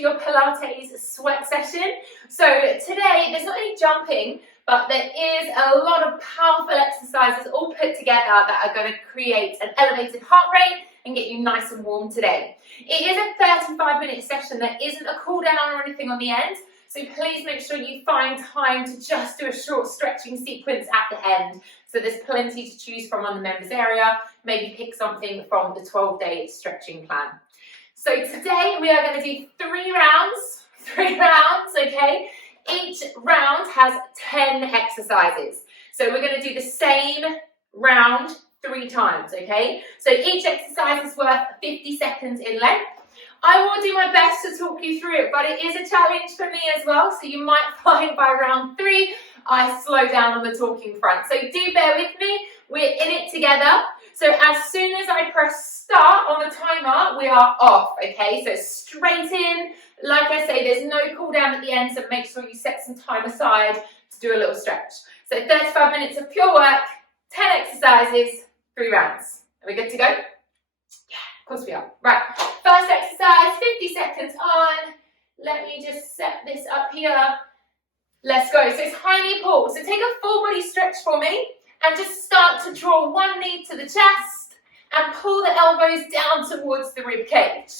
to your Pilates Sweat session. So today, there's not any jumping, but there is a lot of powerful exercises all put together that are going to create an elevated heart rate and get you nice and warm today. It is a 35-minute session. There isn't a cool down or anything on the end. So please make sure you find time to just do a short stretching sequence at the end. So there's plenty to choose from on the members area. Maybe pick something from the 12-day stretching plan. So today we are going to do three rounds, okay? Each round has 10 exercises. So we're going to do the same round 3 times, okay? So each exercise is worth 50 seconds in length. I will do my best to talk you through it, but it is a challenge for me as well. So you might find by round 3, I slow down on the talking front. So do bear with me. We're in it together. So as soon as I press start on the timer, we are off, okay? So straight in. Like I say, there's no cool down at the end, so make sure you set some time aside to do a little stretch. So 35 minutes of pure work, 10 exercises, 3 rounds. Are we good to go? Yeah, of course we are. Right, first exercise, 50 seconds on. Let me just set this up here. Let's go. So it's high knee pull. So take a full body stretch for me and just start to draw one knee to the chest and pull the elbows down towards the rib cage.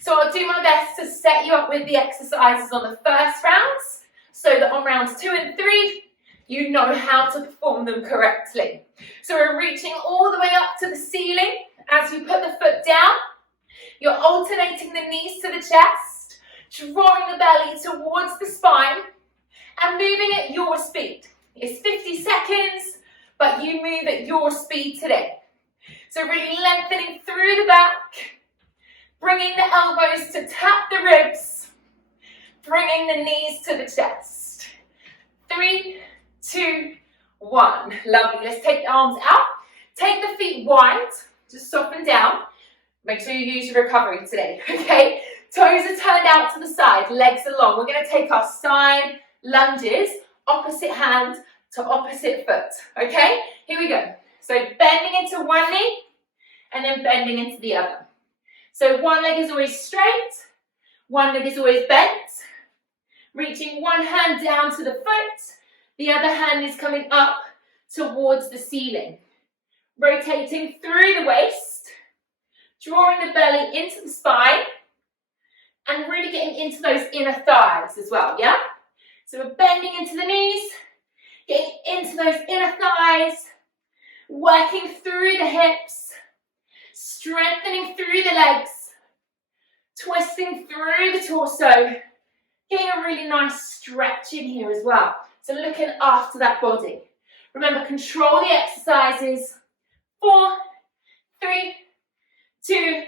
So I'll do my best to set you up with the exercises on the first rounds so that on rounds 2 and 3, you know how to perform them correctly. So we're reaching all the way up to the ceiling as you put the foot down. You're alternating the knees to the chest, drawing the belly towards the spine and moving at your speed. It's 50 seconds, but you move at your speed today. So really lengthening through the back, bringing the elbows to tap the ribs, bringing the knees to the chest. 3, 2, 1. Lovely. Let's take the arms out. Take the feet wide. Just soften down. Make sure you use your recovery today, okay? Toes are turned out to the side, legs are long. We're going to take our side lunges, opposite hand to opposite foot, okay? Here we go. So bending into one knee and then bending into the other. So one leg is always straight, one leg is always bent. Reaching one hand down to the foot, the other hand is coming up towards the ceiling. Rotating through the waist, drawing the belly into the spine, and really getting into those inner thighs as well, yeah? So we're bending into the knees, getting into those inner thighs, working through the hips, strengthening through the legs, twisting through the torso, getting a really nice stretch in here as well. So looking after that body. Remember, control the exercises. 4, 3, 2,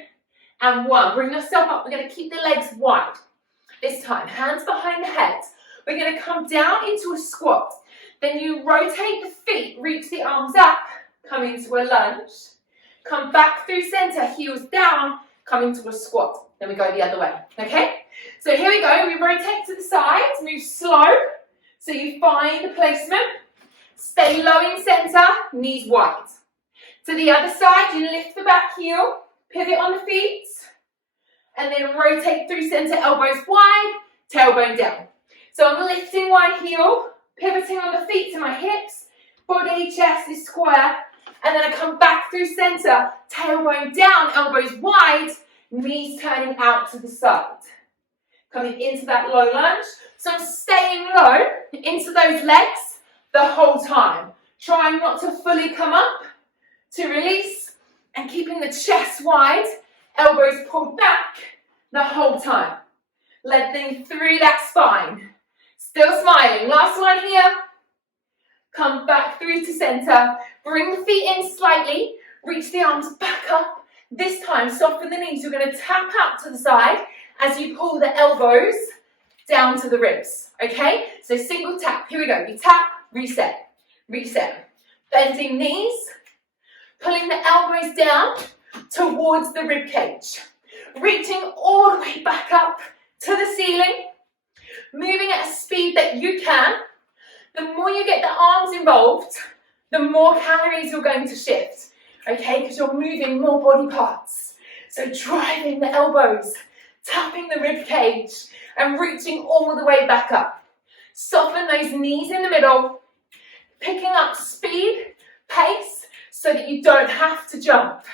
and 1. Bring yourself up. We're going to keep the legs wide. This time, hands behind the head. We're going to come down into a squat. Then you rotate the feet, reach the arms up, come into a lunge. Come back through center, heels down, come into a squat. Then we go the other way, okay? So here we go. We rotate to the sides, move slow. So you find the placement. Stay low in center, knees wide. To the other side, you lift the back heel, pivot on the feet, and then rotate through center, elbows wide, tailbone down. So I'm lifting one heel, pivoting on the feet to my hips, body, chest is square, and then I come back through center, tailbone down, elbows wide, knees turning out to the side. Coming into that low lunge. So I'm staying low into those legs the whole time. Trying not to fully come up to release and keeping the chest wide, elbows pulled back the whole time. Lengthening through that spine. Still smiling. Last one here. Come back through to center. Bring the feet in slightly. Reach the arms back up. This time, soften the knees. You're going to tap out to the side as you pull the elbows down to the ribs. Okay? So single tap. Here we go. You tap, reset, reset. Bending knees. Pulling the elbows down towards the rib cage. Reaching all the way back up to the ceiling. Moving at a speed that you can. The more you get the arms involved, the more calories you're going to shift. Okay, because you're moving more body parts. So driving the elbows tapping the rib cage and reaching all the way back up. Soften those knees in the middle, picking up speed, pace, so that you don't have to jump.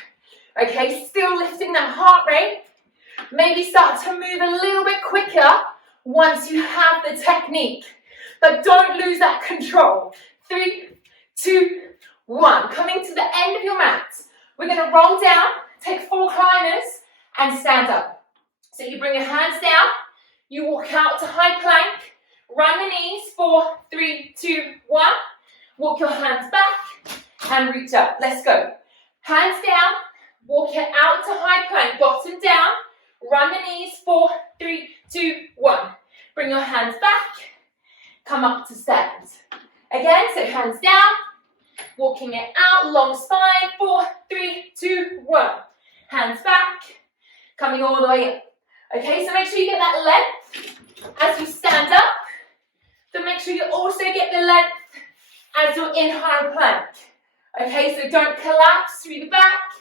Okay, still lifting that heart rate. Maybe start to move a little bit quicker once you have the technique. But don't lose that control. 3, 2, 1. Coming to the end of your mat. We're going to roll down, take 4 climbers, and stand up. So you bring your hands down, you walk out to high plank, run the knees, 4, 3, 2, 1. Walk your hands back and reach up. Let's go. Hands down, walk it out to high plank, bottom down, run the knees, 4, 3, 2, 1. Bring your hands back, come up to stand. Again, so hands down, walking it out, long spine, 4, 3, 2, 1. Hands back, coming all the way up. Okay, so make sure you get that length as you stand up, but make sure you also get the length as you're in high plank. Okay, so don't collapse through the back,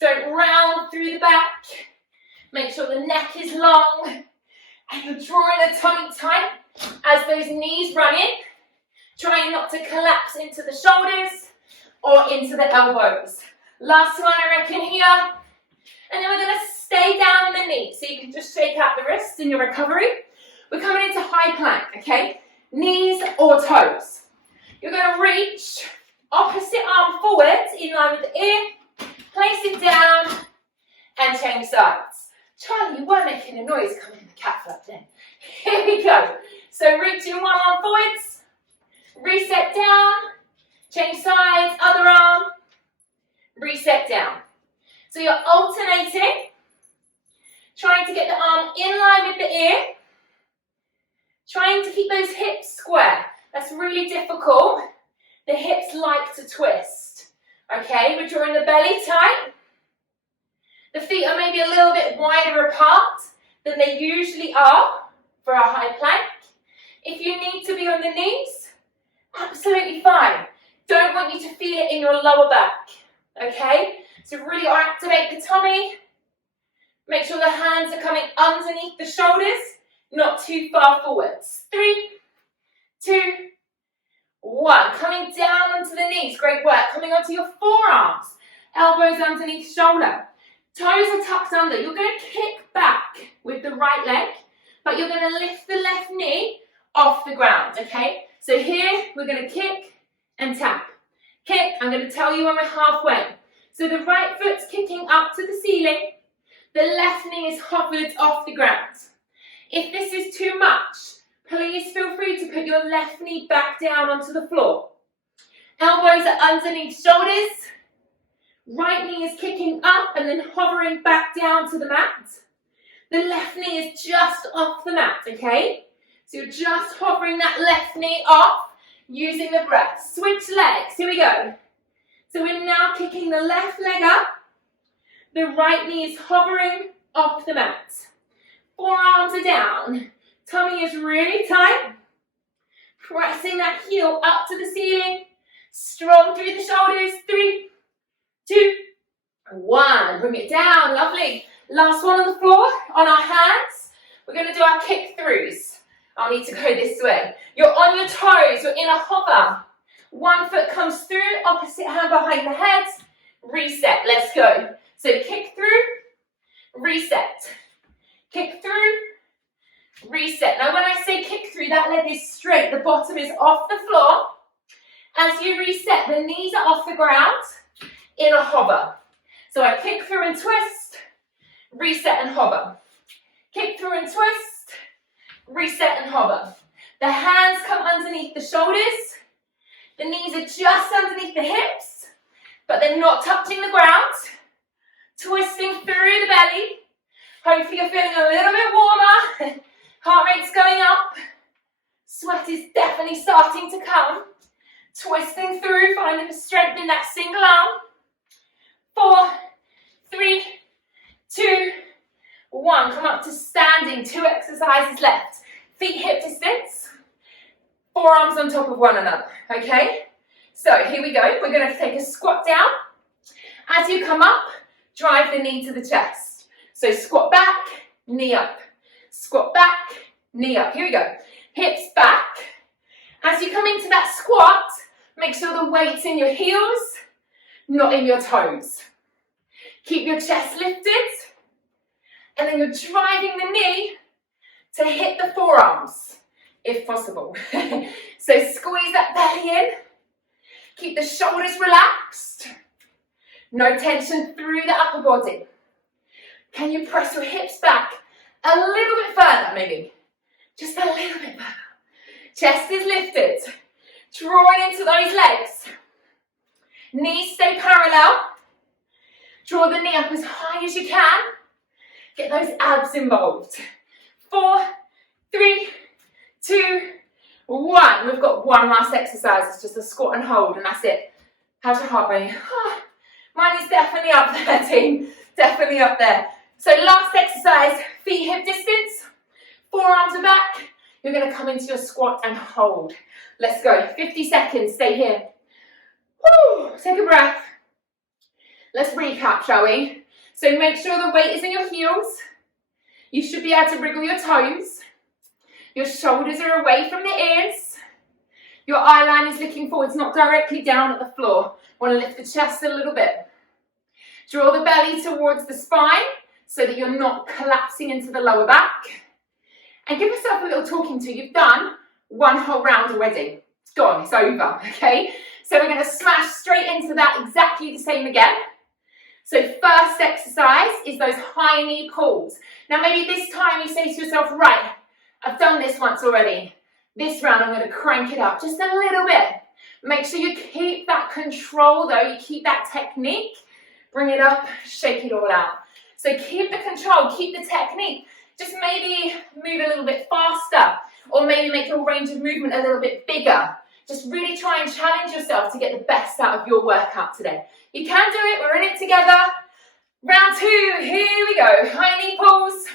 don't round through the back. Make sure the neck is long and you're drawing the tummy tight as those knees run in. Trying not to collapse into the shoulders or into the elbows. Last one I reckon here. And then we're going to stay down on the knees. So you can just shake out the wrists in your recovery. We're coming into high plank, okay? Knees or toes. You're going to reach opposite arm forward in line with the ear. Place it down and change sides. Charlie, you weren't making a noise coming in the cat flap then. Here we go. So reaching one arm forwards, reset down, change sides, other arm, reset down. So you're alternating, trying to get the arm in line with the ear, trying to keep those hips square. That's really difficult. The hips like to twist. Okay, we're drawing the belly tight. The feet are maybe a little bit wider apart than they usually are for a high plank. If you need to be on the knees, absolutely fine. Don't want you to feel it in your lower back. Okay, so really activate the tummy. Make sure the hands are coming underneath the shoulders, not too far forwards. 3, 2, 1. Coming down onto the knees. Great work. Coming onto your forearms. Elbows underneath shoulder. Toes are tucked under. You're going to kick back with the right leg, but you're going to lift the left knee off the ground, okay? So here, we're going to kick and tap. Kick, I'm going to tell you when we're halfway. So the right foot's kicking up to the ceiling. The left knee is hovered off the ground. If this is too much, please feel free to put your left knee back down onto the floor. Elbows are underneath shoulders. Right knee is kicking up and then hovering back down to the mat. The left knee is just off the mat, okay? So you're just hovering that left knee off using the breath. Switch legs, here we go. So we're now kicking the left leg up. The right knee is hovering off the mat. Forearms are down. Tummy is really tight. Pressing that heel up to the ceiling. Strong through the shoulders. 3, 2, 1. Bring it down. Lovely. Last one on the floor. On our hands, we're going to do our kick throughs. I'll need to go this way. You're on your toes. You're in a hover. One foot comes through. Opposite hand behind the head. Reset. Let's go. So kick through. Reset. Kick through. Reset. Now when I say kick through, that leg is straight. The bottom is off the floor. As you reset, the knees are off the ground in a hover. So I kick through and twist, reset and hover. Kick through and twist, reset and hover. The hands come underneath the shoulders. The knees are just underneath the hips, but they're not touching the ground. Twisting through the belly. Hopefully you're feeling a little bit warmer. Heart rate's going up. Sweat is definitely starting to come. Twisting through, finding the strength in that single arm. 4, 3, 2, 1. Come up to standing. 2 exercises left. Feet hip distance. Forearms on top of one another. Okay? So here we go. We're going to take a squat down. As you come up, drive the knee to the chest. So squat back, knee up. Squat back, knee up. Here we go. Hips back. As you come into that squat, make sure the weight's in your heels, not in your toes. Keep your chest lifted, and then you're driving the knee to hit the forearms, if possible. So squeeze that belly in. Keep the shoulders relaxed. No tension through the upper body. Can you press your hips back a little bit further, maybe? Just a little bit further. Chest is lifted. Drawing into those legs. Knees stay parallel. Draw the knee up as high as you can. Get those abs involved. 4, 3, 2, 1. We've got one last exercise. It's just a squat and hold, and that's it. How's your heart rate? Mine is definitely up there, team. Definitely up there. So last exercise, feet hip distance. Forearms are back. You're going to come into your squat and hold. Let's go. 50 seconds. Stay here. Woo. Take a breath. Let's recap, shall we? So make sure the weight is in your heels. You should be able to wriggle your toes. Your shoulders are away from the ears. Your eye line is looking forwards, not directly down at the floor. Want to lift the chest a little bit. Draw the belly towards the spine so that you're not collapsing into the lower back. And give yourself a little talking to. You've done one whole round already. It's gone, it's over, okay? So we're going to smash straight into that, exactly the same again. So first exercise is those high knee pulls. Now maybe this time you say to yourself, right, I've done this once already. This round I'm going to crank it up just a little bit. Make sure you keep that control though, you keep that technique. Bring it up, shake it all out. So keep the control, keep the technique. Just maybe move a little bit faster, or maybe make your range of movement a little bit bigger. Just really try and challenge yourself to get the best out of your workout today. You can do it, we're in it together. Round 2, here we go. High knee pulls,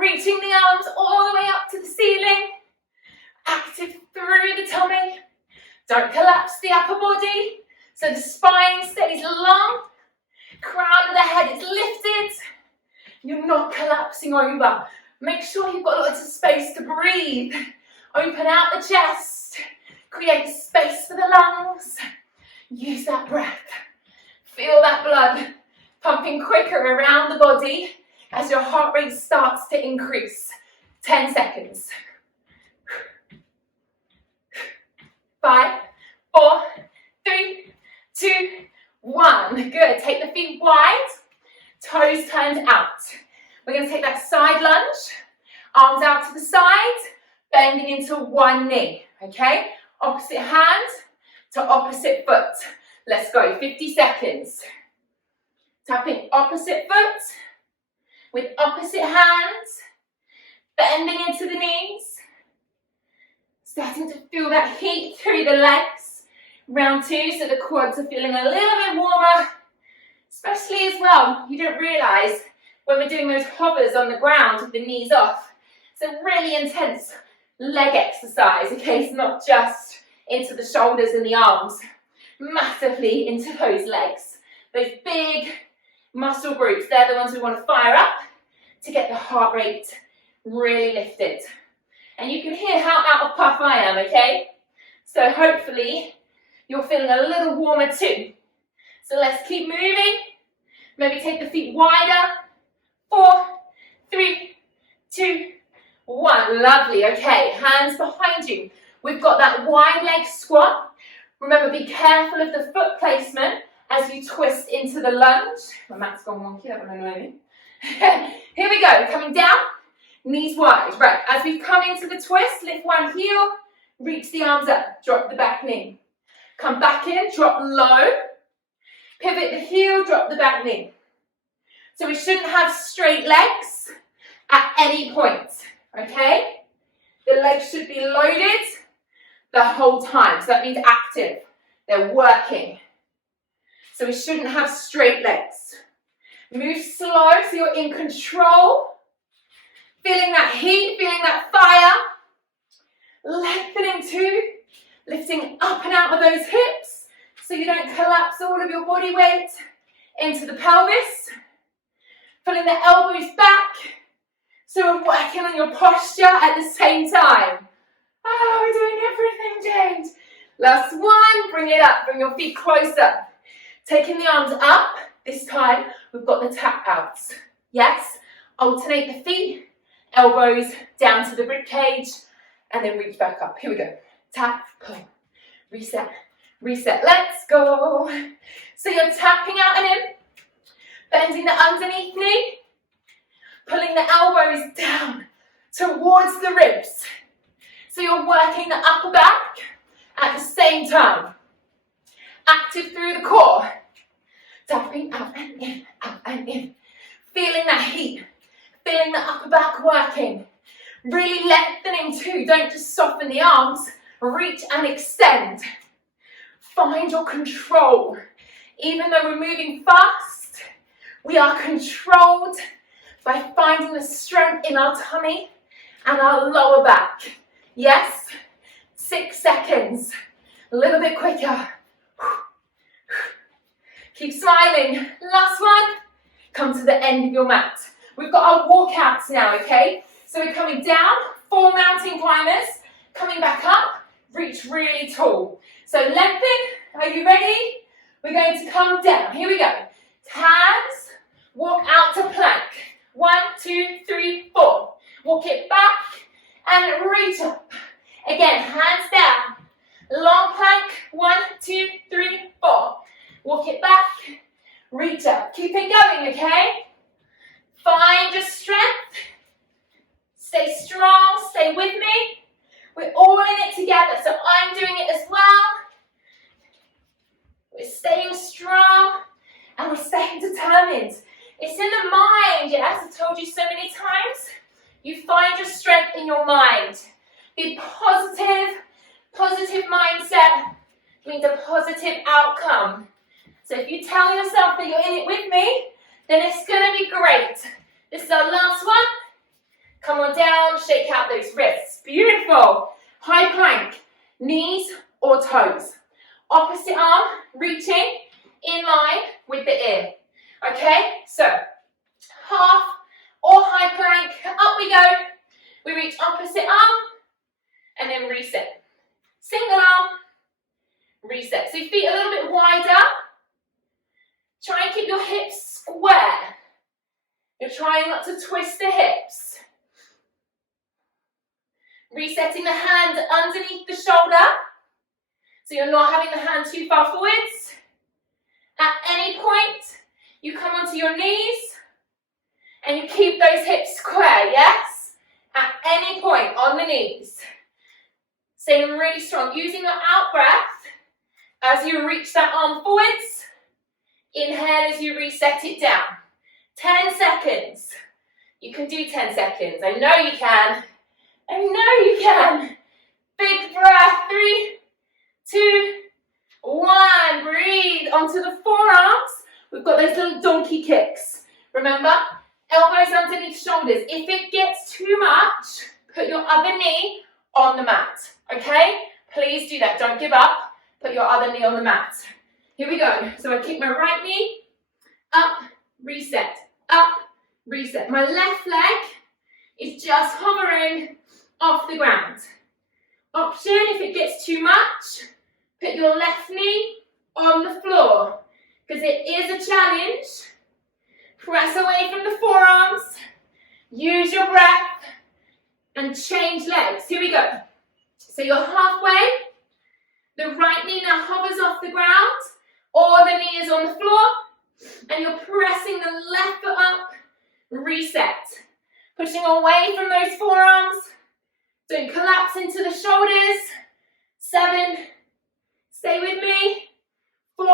reaching the arms all the way up to the ceiling. Active through the tummy. Don't collapse the upper body, so the spine stays long. Crown of the head is lifted. You're not collapsing over. Make sure you've got lots of space to breathe. Open out the chest. Create space for the lungs. Use that breath. Feel that blood pumping quicker around the body as your heart rate starts to increase. 10 seconds. 5, 4, 3, 2, 1. Good. Take the feet wide. Toes turned out. We're going to take that side lunge. Arms out to the side. Bending into one knee. Okay? Opposite hand to opposite foot. Let's go. 50 seconds. Tapping opposite foot with opposite hand. Bending into the knees. Starting to feel that heat through the legs. Round 2, so the quads are feeling a little bit warmer. Especially as well, you don't realise when we're doing those hovers on the ground with the knees off. It's a really intense leg exercise, okay? It's not just into the shoulders and the arms, massively into those legs. Those big muscle groups, they're the ones we want to fire up to get the heart rate really lifted. And you can hear how out of puff I am, okay? So hopefully you're feeling a little warmer too. So let's keep moving. Maybe take the feet wider. 4, 3, 2, 1. Lovely. Okay, hands behind you. We've got that wide leg squat. Remember, be careful of the foot placement as you twist into the lunge. My mat's gone wonky, that one annoyed me. Here we go, coming down, knees wide. Right, as we come into the twist, lift one heel, reach the arms up, drop the back knee. Come back in, drop low, pivot the heel, drop the back knee. So we shouldn't have straight legs at any point, okay? The legs should be loaded the whole time, so that means active. They're working. So we shouldn't have straight legs. Move slow so you're in control. Feeling that heat, feeling that fire. Lengthening too. Lifting up and out of those hips so you don't collapse all of your body weight into the pelvis. Pulling the elbows back. So we're working on your posture at the same time. Oh, we're doing everything, Jade. Last one, bring it up, bring your feet closer. Taking the arms up, this time we've got the tap outs. Yes, alternate the feet, elbows down to the rib cage, and then reach back up. Here we go. Tap, pull, reset, reset. Let's go. So you're tapping out and in, bending the underneath knee, pulling the elbows down towards the ribs. So you're working the upper back at the same time. Active through the core. Tapping out and in, out and in. Feeling that heat. Feeling the upper back working. Really lengthening too. Don't just soften the arms. Reach and extend. Find your control. Even though we're moving fast, we are controlled by finding the strength in our tummy and our lower back. Yes, 6 seconds. A little bit quicker. Keep smiling. Last one. Come to the end of your mat. We've got our walkouts now, okay? So we're coming down, 4 mountain climbers, coming back up, reach really tall. So lengthen, are you ready? We're going to come down. Here we go. Hands, walk out to plank. 1, 2, 3, 4. Walk it back and reach up. Again, hands down. Long plank. 1, 2, 3, 4. Walk it back, reach up. Keep it going, okay? Find your strength. Stay strong, stay with me. We're all in it together, so I'm doing it as well. We're staying strong and we're staying determined. It's in the mind, yes? I've told you so many times. You find your strength in your mind. Be positive. Positive mindset means a positive outcome. So if you tell yourself that you're in it with me, then it's going to be great. This is our last one. Come on down, shake out those wrists. Beautiful. High plank, knees or toes. Opposite arm, reaching in line with the ear. Okay, so half or high plank, up we go. We reach opposite arm and then reset. Single arm, reset. So your feet a little bit wider. Try and keep your hips square. You're trying not to twist the hips. Resetting the hand underneath the shoulder. So you're not having the hand too far forwards. At any point, you come onto your knees and you keep those hips square, yes? At any point on the knees. Staying really strong. Using your out breath as you reach that arm forwards. Inhale as you reset it down. 10 seconds. You can do 10 seconds. I know you can. I know you can. Big breath. 3, 2, 1. Breathe onto the forearms. We've got those little donkey kicks. Remember, elbows underneath shoulders. If it gets too much, put your other knee on the mat. Okay? Please do that. Don't give up. Put your other knee on the mat. Here we go. So I kick my right knee, up, reset, up, reset. My left leg is just hovering off the ground. Option, if it gets too much, put your left knee on the floor because it is a challenge. Press away from the forearms, use your breath and change legs. Here we go. So you're halfway, the right knee now hovers off the ground, or the knee is on the floor, and you're pressing the left foot up, reset. Pushing away from those forearms, don't collapse into the shoulders. 7, stay with me, 4,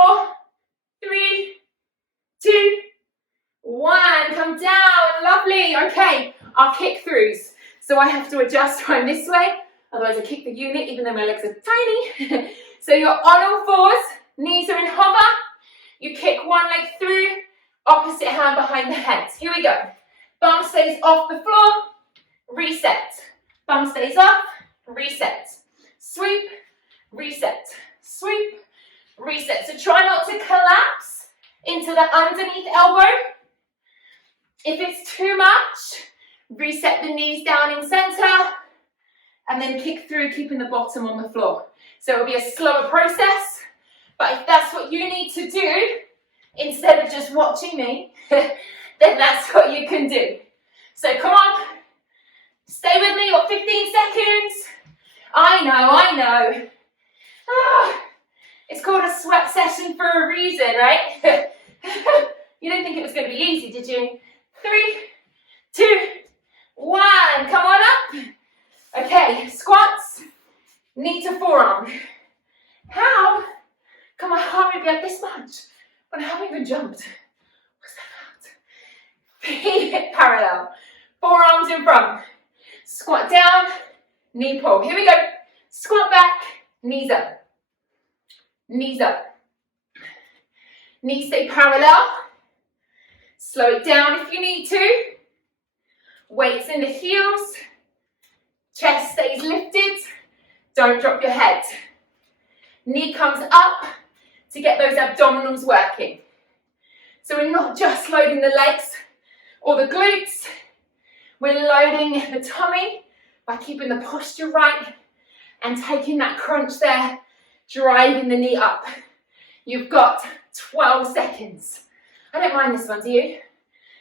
3, 2, 1, come down, lovely. Okay, our kick throughs. So I have to adjust so I'm this way, otherwise I kick the unit even though my legs are tiny. So you're on all fours, knees are in hover, you kick one leg through, opposite hand behind the head. Here we go. Bum stays off the floor, reset. Bum stays up, reset. Sweep, reset. Sweep, reset. So try not to collapse into the underneath elbow. If it's too much, Reset the knees down in center, and then kick through, keeping the bottom on the floor. So it'll be a slower process, but if that's what you need to do, instead of just watching me, then that's what you can do. So come on, stay with me, or 15 seconds. I know. It's called a sweat session for a reason, right? You didn't think it was going to be easy, did you? 3, 2, 1, come on up. Okay, squats, knee to forearm. How can my heart rate be up this much when I haven't even jumped? What's that about? Feet parallel, forearms in front. Squat down, knee pull. Here we go. Squat back, knees up. Knees up. Knees stay parallel. Slow it down if you need to. Weights in the heels. Chest stays lifted. Don't drop your head. Knee comes up to get those abdominals working. So we're not just loading the legs or the glutes. We're loading the tummy by keeping the posture right and taking that crunch there, driving the knee up. You've got 12 seconds. I don't mind this one, do you?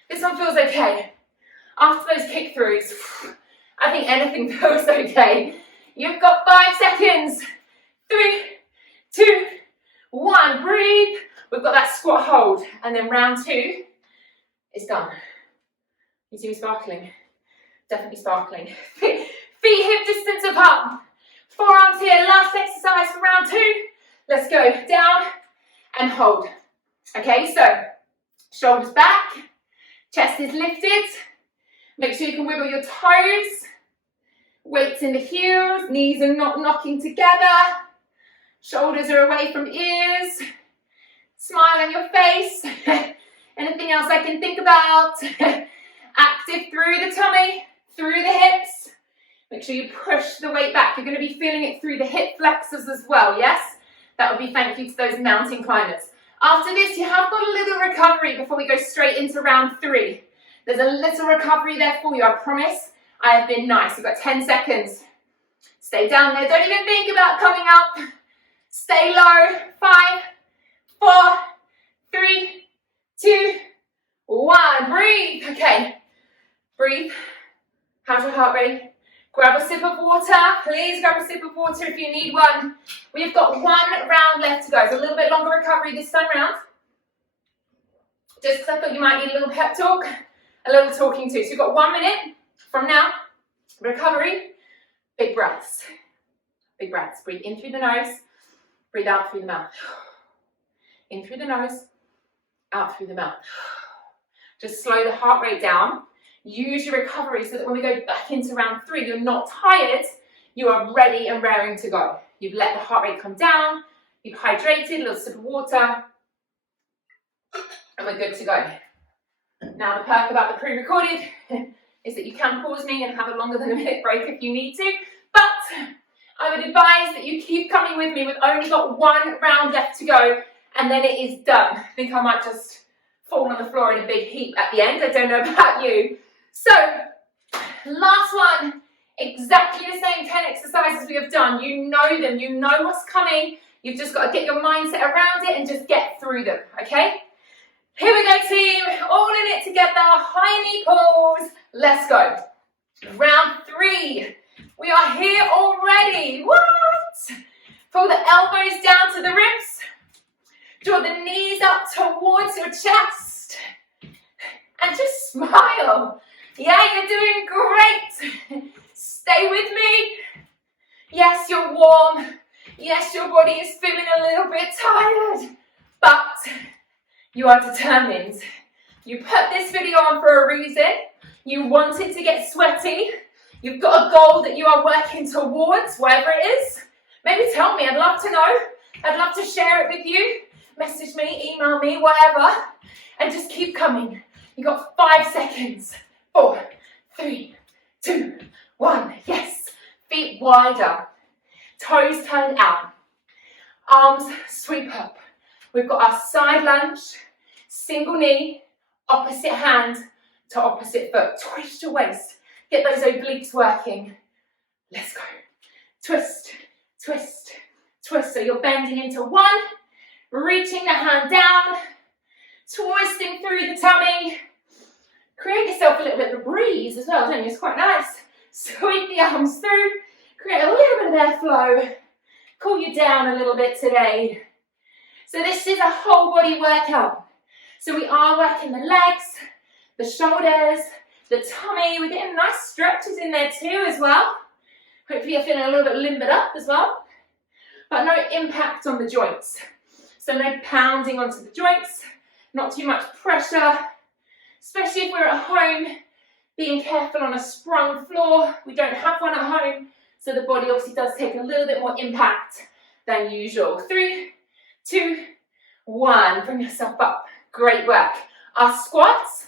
This one feels okay. After those kick throughs, I think anything feels okay. You've got 5 seconds. 3, 2, 1. Breathe. We've got that squat hold. And then round 2 is done. You see me sparkling? Definitely sparkling. Feet hip distance apart. Forearms here. Last exercise for round 2. Let's go. Down and hold. Okay, so shoulders back. Chest is lifted. Make sure you can wiggle your toes. Weights in the heels. Knees are not knocking together. Shoulders are away from ears. Smile on your face. Anything else I can think about? Active through the tummy, through the hips. Make sure you push the weight back. You're going to be feeling it through the hip flexors as well, yes? That would be thank you to those mountain climbers. After this, you have got a little recovery before we go straight into round 3. There's a little recovery there for you, I promise. I have been nice. You've got 10 seconds. Stay down there. Don't even think about coming up. Stay low. 5, 4, 3, 2, 1. Breathe. Okay. Breathe. How's your heart rate? Grab a sip of water. Please grab a sip of water if you need one. We've got 1 round left to go. It's a little bit longer recovery this time round. Just because I thought you might need a little pep talk, a little talking to. So you've got 1 minute from now. Recovery. Big breaths. Big breaths. Breathe in through the nose. Breathe out through the mouth. In through the nose. Out through the mouth. Just slow the heart rate down. Use your recovery so that when we go back into round 3, you're not tired, you are ready and raring to go. You've let the heart rate come down, you've hydrated, a little sip of water, and we're good to go. Now the perk about the pre-recorded is that you can pause me and have a longer than a minute break if you need to, but I would advise that you keep coming with me. We've only got 1 round left to go, and then it is done. I think I might just fall on the floor in a big heap at the end. I don't know about you. So, last one, exactly the same 10 exercises we have done. You know them, you know what's coming. You've just got to get your mindset around it and just get through them, okay? Here we go, team. All in it together. High knee pulls. Let's go. Round 3. We are here already. What? Pull the elbows down to the ribs. Draw the knees up towards your chest. And just smile. Yeah, you're doing great. Stay with me. Yes, you're warm. Yes, your body is feeling a little bit tired. But you are determined. You put this video on for a reason. You wanted to get sweaty. You've got a goal that you are working towards, whatever it is. Maybe tell me. I'd love to know. I'd love to share it with you. Message me, email me, whatever. And just keep coming. You got 5 seconds. 4, 3, 2, 1. Yes. Feet wider. Toes turned out. Arms sweep up. We've got our side lunge. Single knee. Opposite hand to opposite foot. Twist your waist. Get those obliques working. Let's go. Twist, twist, twist. So you're bending into one, reaching the hand down, twisting through the tummy. Create yourself a little bit of a breeze as well, don't you? It's quite nice. Sweep the arms through, create a little bit of airflow. Cool you down a little bit today. So this is a whole body workout. So we are working the legs, the shoulders, the tummy. We're getting nice stretches in there too as well. Hopefully you're feeling a little bit limbered up as well. But no impact on the joints. So no pounding onto the joints, not too much pressure. Especially if we're at home, being careful on a sprung floor. We don't have one at home, so the body obviously does take a little bit more impact than usual. 3, 2, 1. Bring yourself up. Great work. Our squats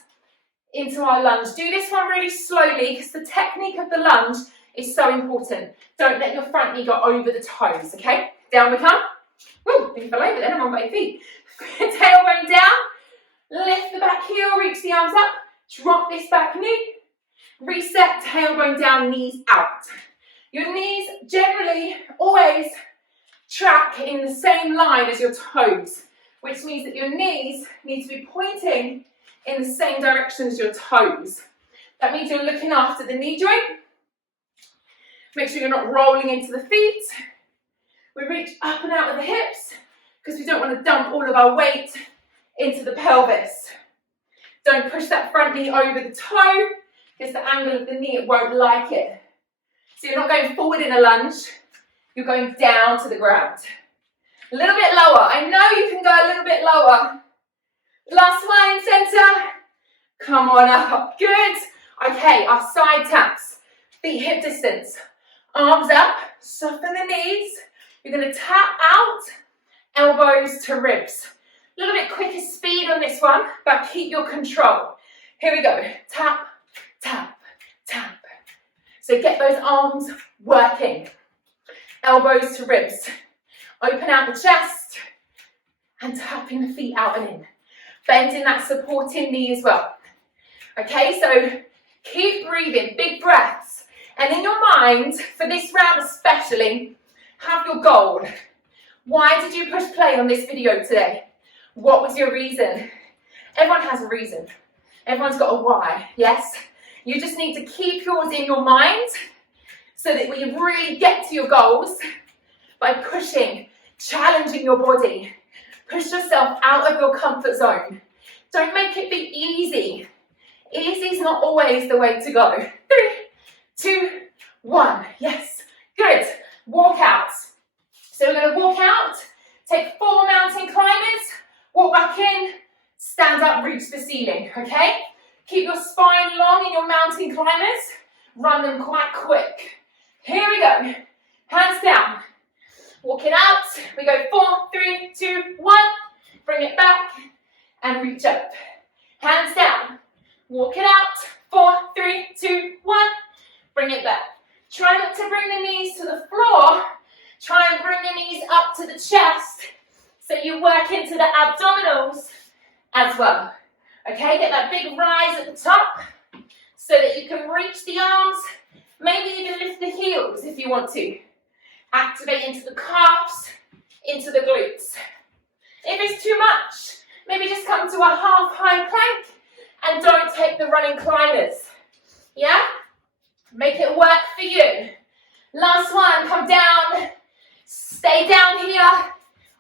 into our lunge. Do this one really slowly because the technique of the lunge is so important. Don't let your front knee go over the toes, okay? Down we come. Woo, I fell over then, I'm on my feet. Tailbone down. Lift the back heel, reach the arms up. Drop this back knee. Reset, tailbone down, knees out. Your knees generally always track in the same line as your toes, which means that your knees need to be pointing in the same direction as your toes. That means you're looking after the knee joint. Make sure you're not rolling into the feet. We reach up and out of the hips because we don't want to dump all of our weight into the pelvis. Don't push that front knee over the toe because the angle of the knee, it won't like it. So you're not going forward in a lunge, you're going down to the ground. A little bit lower. I know you can go a little bit lower. Last one in center. Come on up. Good. Okay, our side taps. Feet hip distance. Arms up. Soften the knees. You're going to tap out. Elbows to ribs. A little bit quicker speed on this one, but keep your control. Here we go. Tap, tap, tap. So get those arms working. Elbows to ribs. Open out the chest and tapping the feet out and in. Bending that supporting knee as well. Okay, so keep breathing, big breaths. And in your mind, for this round especially, have your goal. Why did you push play on this video today? What was your reason? Everyone has a reason. Everyone's got a why, yes? You just need to keep yours in your mind so that we really get to your goals by pushing, challenging your body. Push yourself out of your comfort zone. Don't make it be easy. Easy is not always the way to go. 3, 2, 1. Yes, good. Walk out. So we're going to walk out, take 4 mountain climbers, walk back in, stand up, reach the ceiling, okay? Keep your spine long in your mountain climbers. Run them quite quick. Here we go. Hands down. Walk it out. We go 4, 3, 2, 1. Bring it back and reach up. Hands down. Walk it out. 4, 3, 2, 1. Bring it back. Try not to bring the knees to the floor. Try and bring the knees up to the chest so you work into the abdominals as well. Okay, get that big rise at the top so that you can reach the arms, maybe even lift the heels if you want to. Activate into the calves, into the glutes. If it's too much, maybe just come to a half high plank and don't take the running climbers. Yeah? Make it work for you. Last one, come down. Stay down here,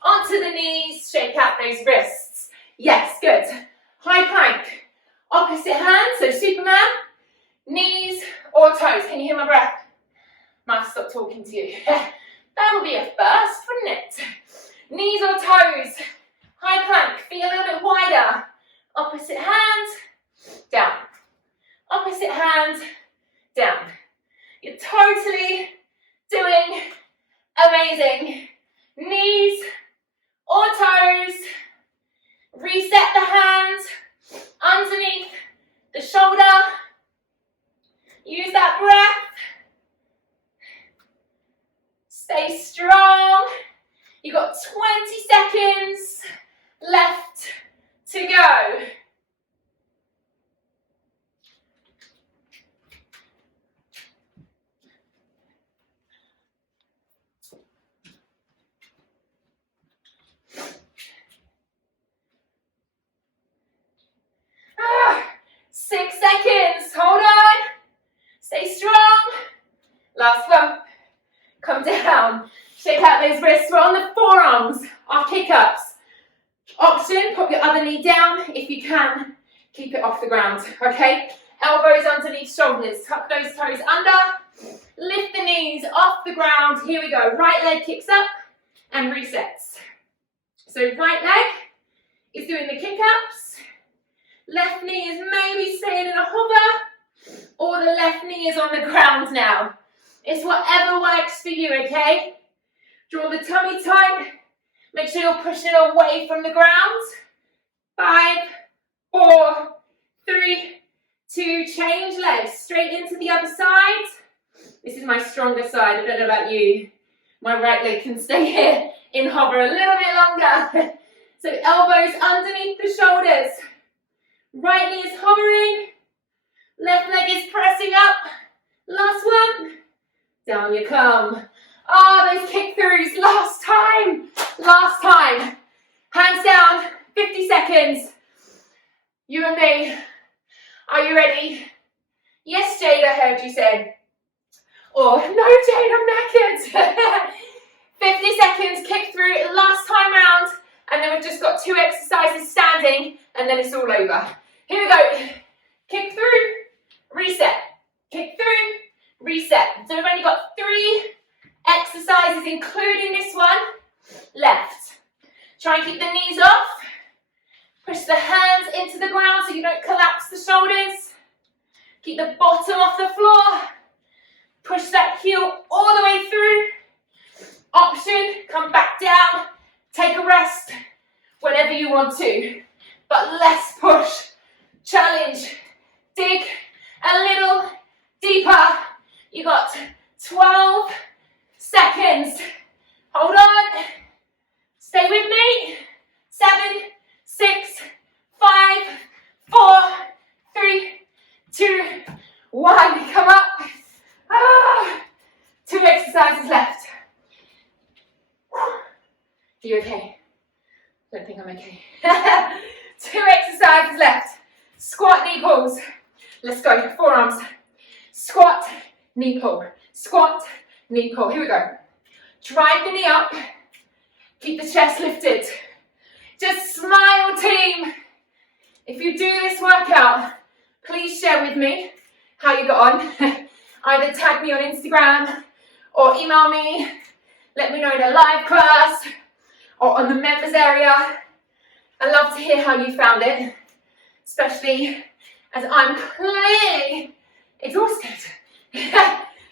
onto the knees, shake out those wrists. Yes, good. High plank, opposite hand, so Superman, knees or toes. Can you hear my breath? Might stop talking to you. That would be a first, wouldn't it? Knees or toes, high plank, feet a little bit wider. Opposite hand, down. Opposite hand, down. You're totally doing amazing. Knees or toes. Reset the hands underneath the shoulder. Use that breath. Stay strong. You've got 20 seconds left to go. Last one. Come down. Shake out those wrists. We're on the forearms. Our kick-ups. Option, pop your other knee down. If you can, keep it off the ground, okay? Elbows underneath shoulders. Tuck those toes under. Lift the knees off the ground. Here we go. Right leg kicks up and resets. So right leg is doing the kick-ups. Left knee is maybe staying in a hover, or the left knee is on the ground now. It's whatever works for you, okay? Draw the tummy tight. Make sure you're pushing away from the ground. 5, 4, 3, 2, change legs. Straight into the other side. This is my stronger side. I don't know about you. My right leg can stay here in hover a little bit longer. So elbows underneath the shoulders. Right knee is hovering. Left leg is pressing up. Last one. Down you come. Ah, those kick throughs. Last time. Last time. Hands down. 50 seconds. You and me. Are you ready? Yes, Jade, I heard you say. Or, no, Jade, I'm knackered. 50 seconds, kick through, last time round, and then we've just got 2 exercises standing, and then it's all over. Here we go. Kick through, reset. Kick through, reset. So we've only got 3 exercises, including this one, left. Try and keep the knees off. Push the hands into the ground so you don't collapse the shoulders. Keep the bottom off the floor. Push that heel all the way through. Option, come back down. Take a rest whenever you want to. But less push. Challenge. Dig a little deeper. You got 12 seconds. Hold on. Stay with me. 7, 6, 5, 4, 3, 2, 1. Come up. 2 exercises left. Are you okay? I don't think I'm okay. 2 exercises left. Squat, knee pulls. Let's go. Forearms. Squat, knee pull. Squat, knee pull. Here we go. Drive the knee up. Keep the chest lifted. Just smile, team. If you do this workout, please share with me how you got on. Either tag me on Instagram or email me. Let me know in a live class or on the members area. I'd love to hear how you found it, especially as I'm clearly exhausted.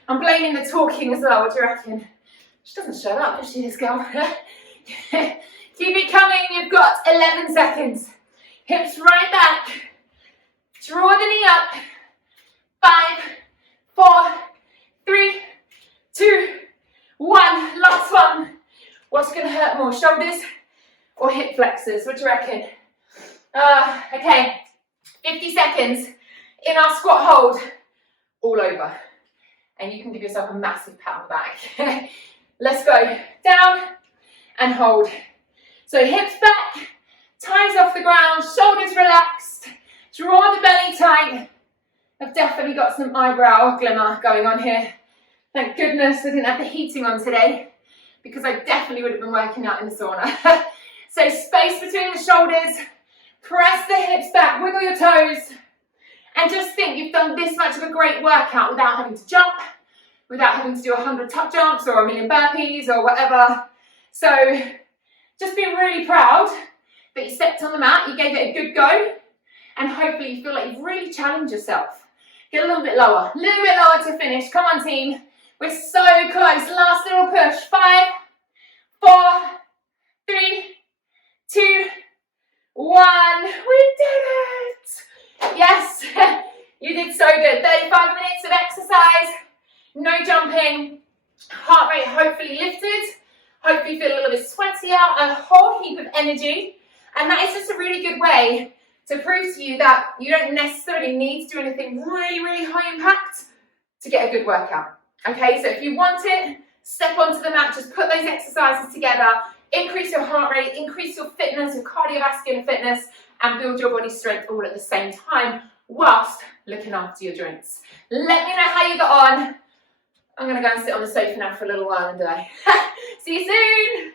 I'm blaming the talking as well. What do you reckon? She doesn't shut up, does she, this girl? Keep it coming. You've got 11 seconds. Hips right back. Draw the knee up. 5, 4, 3, 2, 1. Last one. What's going to hurt more, shoulders or hip flexors? What do you reckon? Okay, 50 seconds in our squat hold, all over. And you can give yourself a massive pat on the back. Let's go. Down and hold. So hips back, toes off the ground, shoulders relaxed. Draw the belly tight. I've definitely got some eyebrow glimmer going on here. Thank goodness I didn't have the heating on today, because I definitely would have been working out in the sauna. So space between the shoulders, press the hips back, wiggle your toes, and just think you've done this much of a great workout without having to jump, without having to do 100 tuck jumps or a million burpees or whatever. So just be really proud that you stepped on the mat, you gave it a good go, and hopefully you feel like you've really challenged yourself. Get a little bit lower to finish. Come on, team. We're so close. Last little push. 5, 4, 3, 2, 1. We did it. Yes, you did so good. 35 minutes of exercise. No jumping. Heart rate hopefully lifted. Hopefully you feel a little bit sweaty out. A whole heap of energy. And that is just a really good way to prove to you that you don't necessarily need to do anything really, really high impact to get a good workout. Okay, so if you want it, step onto the mat, just put those exercises together, increase your heart rate, increase your fitness, your cardiovascular fitness, and build your body strength all at the same time, whilst looking after your joints. Let me know how you got on. I'm going to go and sit on the sofa now for a little while and die. See you soon.